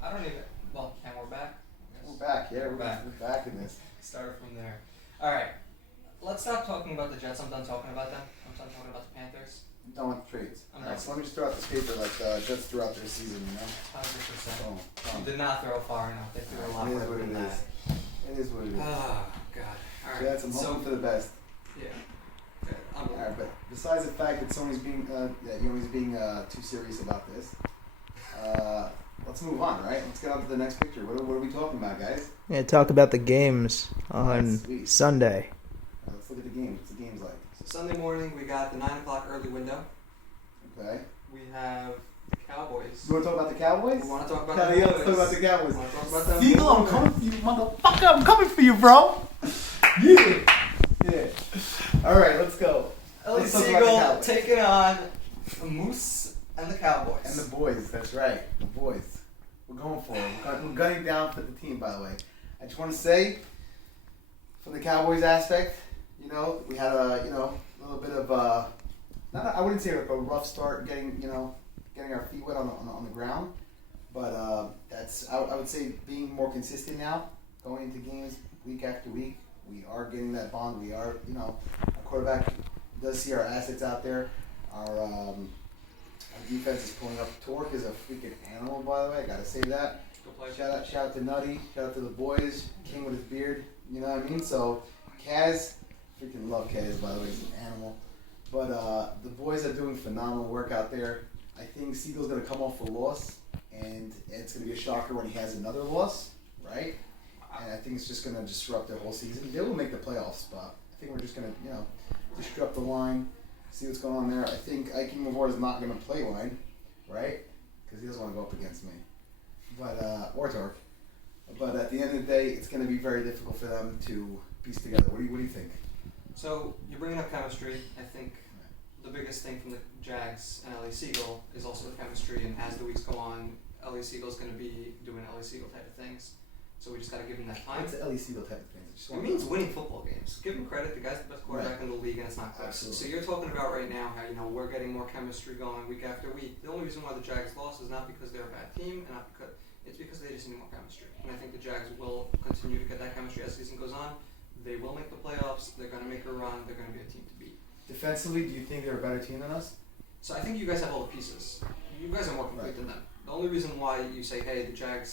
I don't even. Well, and we're back. We're back. Yeah, we're back. We're back in this. Started from there. All right. Let's stop talking about the Jets. I'm done talking about them. I'm done talking about the Panthers. I'm done with the trades. I'm Alright, done. so let me just throw out this paper like Jets throughout their season, you know? 100%. Boom. You did not throw far enough. They threw a lot It is further what than it that. is. It is what it is. Oh God. All right. Jets, I'm hoping for the best. Yeah. Okay. Alright, but besides the fact that Sony's being too serious about this, let's move on, right? Let's get on to the next picture. What are we talking about, guys? Yeah, talk about the games on Sweet. Sunday. Let's look at the game. What's the game's like? So Sunday morning we got the 9 o'clock early window. Okay. We have the Cowboys. You want to talk about the Cowboys? We want to talk about Hell the yeah, Boys. let's talk about the Cowboys. Want to talk about them? Seagull, I'm coming for you, motherfucker. I'm coming for you, bro. Yeah. All right, let's go. Ellie Let's talk about the Seagull Cowboys. taking on the Moose and the Cowboys. And the boys, that's right, the boys. We're going for it. We're gunning down for the team, by the way. I just want to say, from the Cowboys aspect, we had a little bit of I wouldn't say like a rough start getting our feet wet on the ground, but that's I would say being more consistent now, going into games week after week. We are getting that bond. We are, our quarterback does see our assets out there. Our defense is pulling up. Torque is a freaking animal, by the way. I gotta say that. Shout out to Nutty. Shout out to the boys. King with his beard. You know what I mean? So, Kaz, freaking love Kaz, by the way. He's an animal. But the boys are doing phenomenal work out there. I think Siegel's gonna come off a loss, and it's gonna be a shocker when he has another loss, right? And I think it's just gonna disrupt their whole season. They will make the playoffs, but I think we're just gonna, disrupt the line. See what's going on there. I think Ike Mavor is not going to play line, right? Because he doesn't want to go up against me, or Torque. But at the end of the day, it's going to be very difficult for them to piece together. What do you think? So you're bringing up chemistry. I think the biggest thing from the Jags and Ellie Seagull is also the chemistry. And as the weeks go on, Ellie Siegel's going to be doing Ellie Seagull type of things. So we just got to give him that time. What's the Ellie Seagull type of thing? It means winning football games. Give him credit. The guy's the best quarterback in the league, and it's not close. Absolutely. So you're talking about right now how we're getting more chemistry going week after week. The only reason why the Jags lost is not because they're a bad team, and not because it's because they just need more chemistry. And I think the Jags will continue to get that chemistry as the season goes on. They will make the playoffs. They're going to make a run. They're going to be a team to beat. Defensively, do you think they're a better team than us? So I think you guys have all the pieces. You guys are more complete than them. The only reason why you say, hey, the Jags,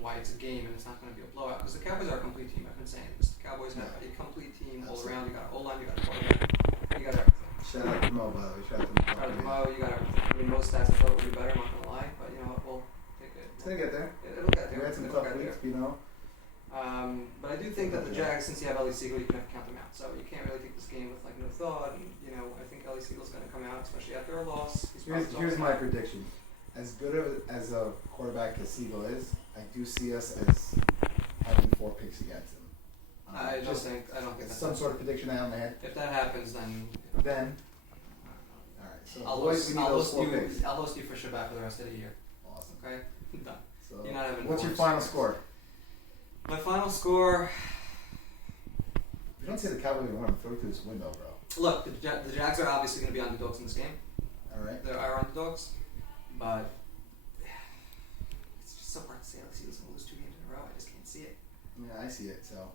why it's a game and it's not going to be a blowout, because the Cowboys are a complete team. I've been saying this. The Cowboys have a complete team all around. You got an O-line, you got a quarterback, you got everything. Shout out to Mo, by the way. Shout out Shout out to Mo, you got everything. I mean, most stats I thought would be better, I'm not going to lie, but you know what, we'll take it. It's going to get there. It'll get there. We had some It'll tough get weeks, there. But I do think that the Jags, since you have Ellie Seagull, you can never count them out. So you can't really take this game with no thought. And I think Ellie Siegel's going to come out, especially after a loss. Here's my prediction. As good as a quarterback as Siegel is, I do see us as having 4 picks against him. I don't think it's that's some sort of prediction I have in my head. If that happens, then all right. So I'll boys, we need those 4 picks. I'll host you for Shabbat for the rest of the year. Awesome. Okay, done. So You're not having what's your four final scores. score? My final score. You don't say the Cowboys are going to throw through this window, bro. Look, the Jags are obviously going to be underdogs in this game. All right. They are underdogs, but it's just so hard to say. Alex Eagles going to lose 2 games in a row. I just can't see it. Yeah, I see it. So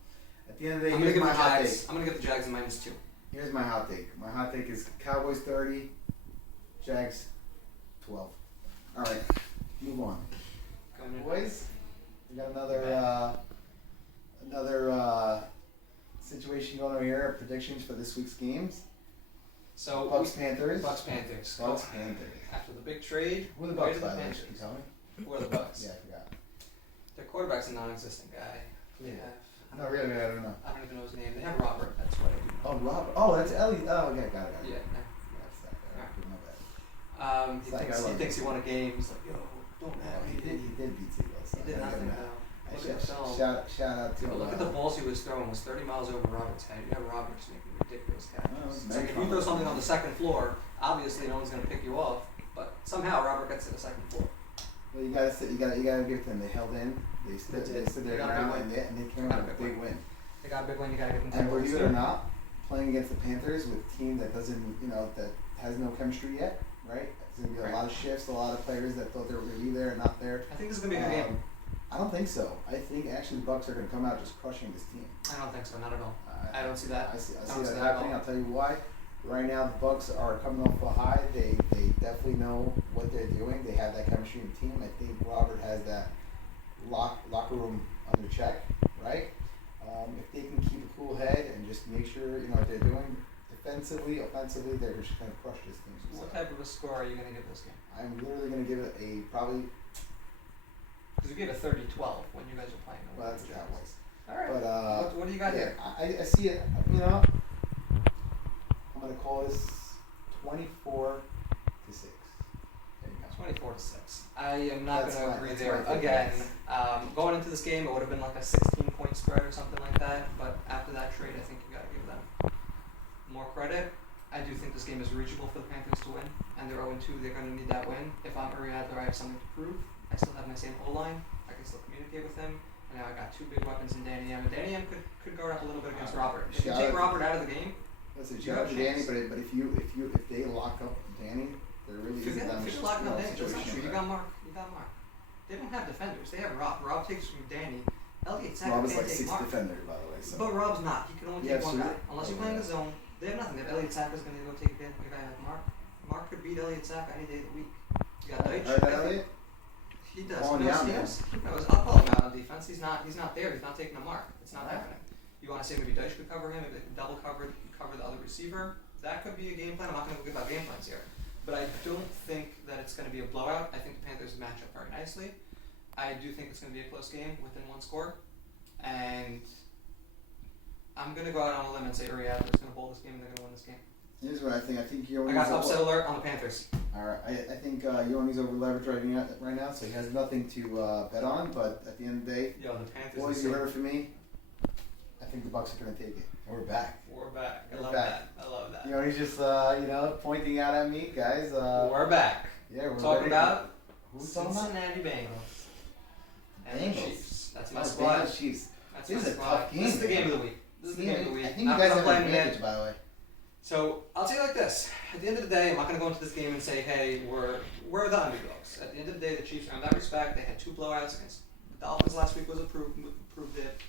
at the end of the day, I'm going to here's give my the hot Jags. take. I'm going to give the Jags a -2. Here's my hot take. My hot take is Cowboys 30, Jags 12. All right, move on. Boys, we got another situation going on here. Predictions for this week's games. So Bucks Panthers. Bucks Panthers. Bucks Panthers. After the big trade, Who are the Bucks, where by the way? Panthers? Can you tell me? Who are the Bucks? Yeah, I forgot. Their quarterback's a non-existent guy. They Yeah. have. No, really, I don't know. I don't even know his name. They have Robert. That's what I do. Oh, Robert. Oh, that's Ellie. Oh, okay, got it. Yeah. That's that guy. My bad. He thinks he won a game. He's like, yo, don't Oh, have he did beat Seagulls. He did nothing though. Look at film. Shout out to. But look at the balls he was throwing. Was 30 miles over Robert's head. You have Robert just making ridiculous catches. It's like if you throw something on the second floor, obviously no one's going to pick you off. But somehow Robert gets to the second floar. Well, you gotta give them. They held in. They stood their ground, and they came out with a big win. They got a big win. You got to give them. And believe it or not, playing against the Panthers with a team that doesn't, that has no chemistry yet, right? It's going to be a lot of shifts, a lot of players that thought they were going to be there and not there. I think this is gonna be a good game. I don't think so. I think actually the Bucks are going to come out just crushing this team. I don't think so, not at all. I don't see that. I see don't that see that at happening. all. I'll tell you why. Right now, the Bucks are coming off a high. They definitely know what they're doing. They have that chemistry in the team. I think Robert has that locker room under check, right? If they can keep a cool head and just make sure what they're doing defensively, offensively, they're just going to crush this team. What type of a score are you gonna give this game? I'm literally going to give it a probably. Because you gave it 30-12 when you guys were playing. Well, that's the Cowboys. All right. But what do you got here? I see it. I'm going to call this 24-6. There you go. 24-6. I am not That's going to my- agree that's there. my take. Again, going into this game, it would have been like a 16-point spread or something like that. But after that trade, I think you got to give them more credit. I do think this game is reachable for the Panthers to win, and they're 0-2. They're going to need that win. If I'm Uri Adler, I have something to prove. I still have my same O-line. I can still communicate with him. And now I got two big weapons in Danny M. And Danny M could guard up a little bit against Robert. If you Shout take out- Robert out of the game, Listen, You shout have out to a Danny, chance. but if they lock up Danny, there really if isn't that much you're locking up Danny, that's not situation true. You there. got Mark. You got Mark. They don't have defenders. They have Rob. Rob takes from Danny. Elliott Sack Rob is can't like take 6th Mark. defender, by the way. So. But Rob's not. He can only Yeah, take one so guy. Unless you're playing the yeah. zone, they have nothing. If Elliott Sack is going to go take a guy like Mark, Mark could beat Elliott Sack any day of the week. You got Deitch. Heard that, Elliott? He does. Calling He you knows. out, He man. knows. He knows. I'll call him out on defense. He's not there. He's not taking a mark. It's not happening. You want to say maybe Deitch could cover him? Maybe they could double cover the other receiver. That could be a game plan. I'm not going to give out game plans here. But I don't think that it's going to be a blowout. I think the Panthers match up very nicely. I do think it's going to be a close game within one score. And I'm going to go out on a limb and say Uri Adler's going to bowl this game and they're going to win this game. Here's what I think. I think Yoni's I got upset alert on the Panthers. All right. I think Yoni's over leveraged right now, so he has nothing to bet on. But at the end of the day, Yo, the Panthers. boys, you heard it from me. I think the Bucks are going to take it. We're back. We're back. I We're love back. that. I love that. Yoni's just pointing out at me, guys. We're back. Yeah, we're Talking ready. about Who's talking about? Cincinnati Bengals. And the Bengals. Chiefs. That's my Oh, squad. Bengals, Chiefs. That's This my is a squad. tough game, This is the game man. of the week. This is the game of the week. I think Not you guys because have I'm an playing advantage, by the way. So I'll tell you like this. At the end of the day, I'm not going to go into this game and say, hey, we're the underdogs. At the end of the day, the Chiefs earned that respect. They had two blowouts against the Dolphins last week. Proved it.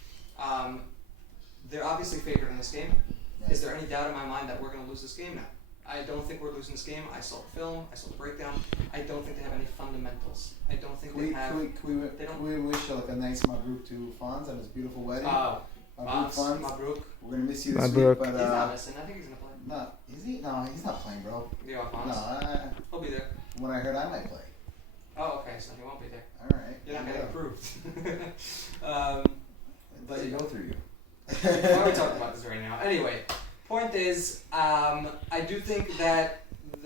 They're obviously favored in this game. Right. Is there any doubt in my mind that we're going to lose this game? No. I don't think we're losing this game. I saw the film. I saw the breakdown. I don't think they have any fundamentals. I don't think they have. Can we wish like a nice Mabruk to Fonz on his beautiful wedding? Oh, Mabruk, Fonz. Mabruk. We're gonna miss you this Mabruk. week, but He's not missing. I think he's going to play. no, is he? No, he's not playing, bro. The offense. No, He'll be there. when I heard I might play. Oh, okay. So he won't be there. All right. You're not there getting you go. approved. It doesn't go through you. Why are we talking about this right now? Anyway, point is, I do think that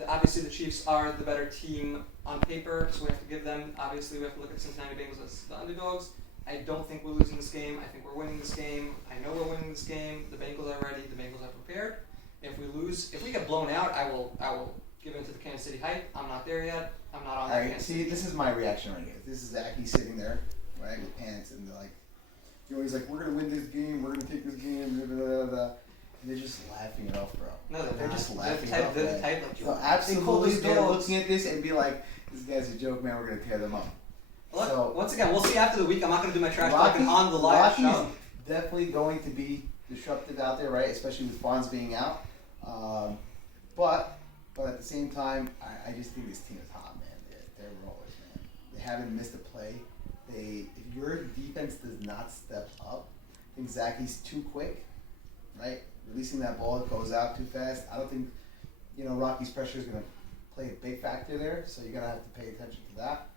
obviously the Chiefs are the better team on paper, so we have to give them. Obviously, we have to look at the Cincinnati Bengals as the underdogs. I don't think we're losing this game. I think we're winning this game. I know we're winning this game. The Bengals are ready. The Bengals are prepared. If we lose, if we get blown out, I will give in to the Kansas City hype. I'm not there yet. I'm not on All that. right. Kansas See, City. this is my reaction right here. This is Zachy sitting there, right, with pants, and they're like, he's like, we're gonna win this game. We're gonna take this game. Blah, blah, blah, blah. And they're just laughing it off, bro. No, they're They're not. just They're laughing the type, it off. they're the man. type like you. So They call absolutely, those they're dogs. looking at this and be like, "This guy's a joke, man. We're gonna tear them up." Look, So- once again, we'll see after the week. I'm not going to do my trash talking on the live Rocky's show. definitely going to be disruptive out there, right? Especially with Fonz being out. But at the same time, I just think this team is hot, man. They're rollers, man. They haven't missed a play. If your defense does not step up, I think Zachy's too quick, right? Releasing that ball, it goes out too fast. I don't think, Rocky's pressure is going to play a big factor there, so you're going to have to pay attention to that.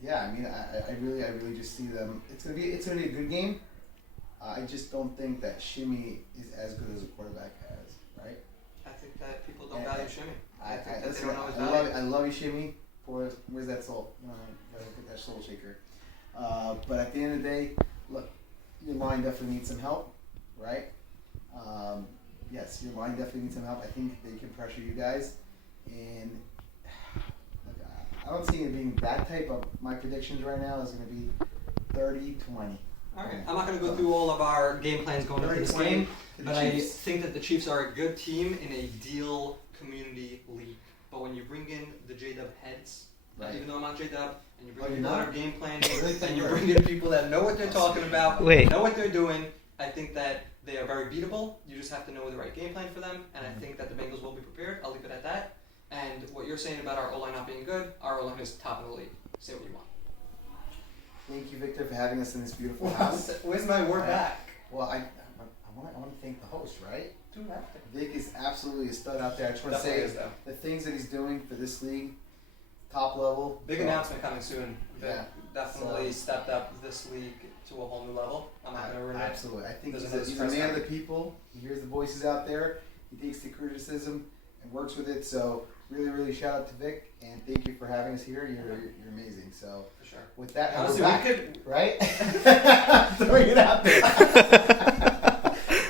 Yeah, I mean, I really just see them. It's gonna be a good game. I just don't think that Shimmy is as good as a quarterback has, right? I think that people don't And- value Shimmy. I think that they listen, don't know his I value. love you, Shimmy. Where's that soul? Gotta get that soul shaker. But at the end of the day, look, your line definitely needs some help, right? Yes, your line definitely needs some help. I think they can pressure you guys, and I don't see it being that type of. My predictions right now is going to be 30-20. Alright, I'm not going to go through all of our game plans going into this 30-20 game, to the but I Chiefs. think that the Chiefs are a good team in a deal community league. But when you bring in the J-Dub heads, Right. even though I'm not J-Dub, and you Oh, bring in you're people that not? are game planning, Really? and you bring in people that know what they're talking about, Wait. know what they're doing, I think that they are very beatable. You just have to know the right game plan for them, and I think that the Bengals will be prepared. I'll leave it at that. And what you're saying about our O-line not being good, our O-line is top of the league. Say what you want. Thank you, Victor, for having us in this beautiful house. Where's my word back? Well, I want to thank the host, right? Vic is absolutely a stud out there. I just want to Definitely say is, though. the things that he's doing for this league, top level. Big So, announcement coming soon. Vic Yeah. definitely So- stepped up this league to a whole new level. I'm not going to ruin it. Absolutely. I think Doesn't he's have a stress man of on the people. He hears the voices out there. He takes the criticism and works with it. So really, really shout out to Vic and thank you for having us here. You're amazing. So For sure. with that, and Honestly, we're we back, could. right? Throwing it out there.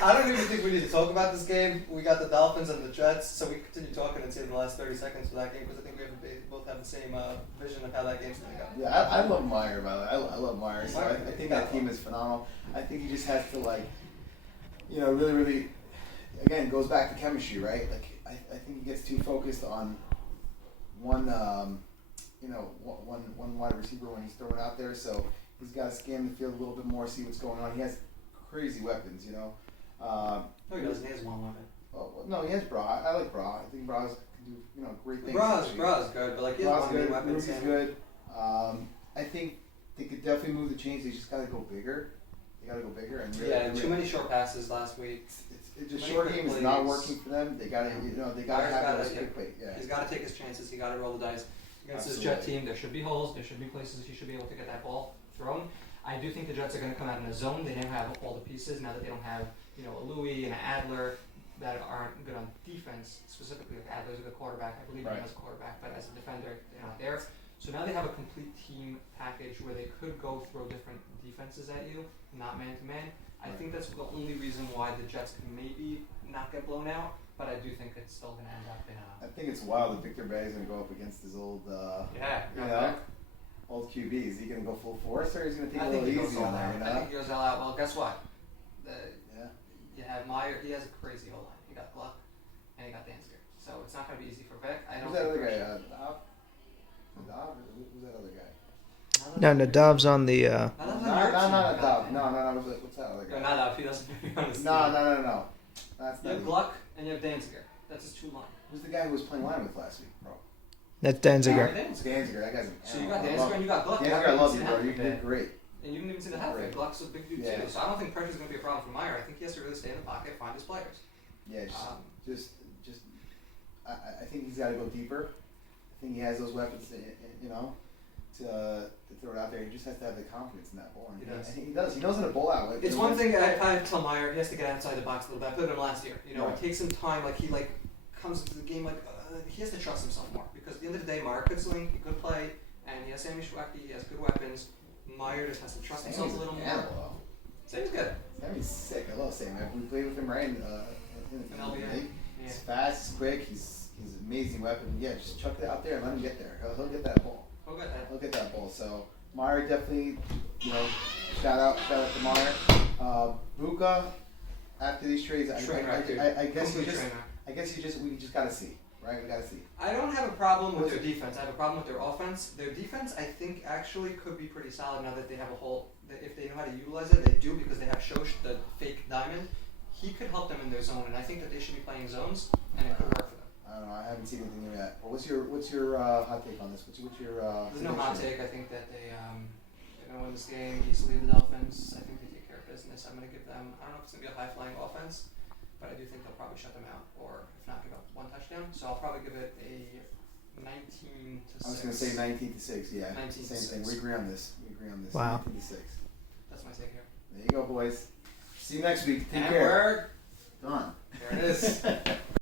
I don't even think we need to talk about this game. We got the Dolphins and the Jets, so we continue talking and save the last 30 seconds for that game because I think we have both have the same vision of how that game's going to go. Yeah, I love Meyer, by the way. I love Meyer. So Meyer, I think yeah. that team is phenomenal. I think he just has to, like, you know, really, really, again, it goes back to chemistry, right? Like, I think he gets too focused on one, one wide receiver when he's throwing out there. So he's got to scan the field a little bit more, see what's going on. He has crazy weapons, you know. No, he doesn't. He has one weapon. Well, no, he has Bra. I like Bra. I think Bra's can do, you know, great things. Bra's actually. good, but like he has Bra's one main good. weapon. Ruby's Sam. good. I think they could definitely move the chains. They just got to go bigger. They got to go bigger and really. Yeah, really- too many short passes last week. It's just many short quick game is not plays. working for them. They got to, you know, they got to Myers have gotta- those yeah. quick play. Yeah. He's got to take his chances. He got to roll the dice against this Jet Absolutely. team. There should be holes. There should be places he should be able to get that ball thrown. I do think the Jets are going to come out in a zone. They now have all the pieces now that they don't have, you know, a Louis and an Adler that aren't good on defense. Specifically, like Adler's a good quarterback. I believe Right. he was a quarterback, but as a defender, they're not there. So now they have a complete team package where they could go throw different defenses at you, not man to man. I think that's the only reason why the Jets can maybe not get blown out, but I do think it's still going to end up in a. I think it's wild that Victor Bay is going to go up against his old, Yeah, you know, old QB. Is he going to go full force or is he going to take I a think little he goes easy all on there? out. You I know? think he goes all out. Well, guess what? Yeah. You have Meyer. He has a crazy O line. He got Gluck, and he got Danziger. So it's not going to be easy for Vic. I don't Who's that think other guy? Christian- Nadav? Who's that other guy? No, Nadav's on the. Nadav's on your team. Not Nadav. No. What's that other No, guy? not He doesn't be on his team. No. That's You not. have Gluck and you have Danziger. That's his two line. Who's the guy who was playing line with last week, bro? That's Danziger. Danziger. That guy's an So you animal. got I Danziger love and you got Gluck. Danziger, I love you, You bro. haven't You seen the did half great. And you didn't even see the half of it. Great. Gluck's a big dude Yeah. too. So I don't think pressure's going to be a problem for Meyer. I think he has to really stay in the pocket, find his players. Yeah, Um, I think he's got to go deeper. I think he has those weapons, you know, to throw it out there. He just has to have the confidence in that ball. And He does. I think he does. He knows how to bowl out. Like, It's you know, one thing I tell Meyer, he has to get outside the box a little bit. I put him last year. You know, Right. it takes him time. Like he comes into the game he has to trust himself more because at the end of the day, Meyer could swing, he could play, and he has Sammy Schwecke, he has good weapons. Meyer just has to trust himself Sammy's a little an more. animal, Sammy's good. though. Sammy's sick. I love Sammy. We played with him right in the In LBA. league. Yeah. He's fast. He's quick. He's an amazing weapon. Yeah, just chuck it out there and let him get there. He'll get that ball. We'll get that. He'll get that ball. So Meyer definitely, you know, shout out to Meyer. Buka, after these trades, I guess Complete you just, trainer. we just gotta see, right? We gotta see. I don't have a problem with their defense. I have a problem with their offense. Their defense, I think, actually could be pretty solid now that they have a whole. If they know how to utilize it, they do because they have Shosh, the fake diamond. He could help them in their zone, and I think that they should be playing zones, and it could work for them. I don't know. I haven't seen anything yet. Well, what's your hot take on this? What's your There's no hot prediction? take. I think that they're going to win this game. Easily the Dolphins. I think they take care of business. I'm going to give them. I don't know if it's going to be a high flying offense, but I do think they'll probably shut them out, or if not, give up one touchdown. So I'll probably give it a 19 to 6. I was gonna say 19 to 6. Yeah, 19 to same thing. 6. We agree on this. Wow. 19 to 6. That's my take here. There you go, boys. See you next week. Take And care. we're Done. there. It is.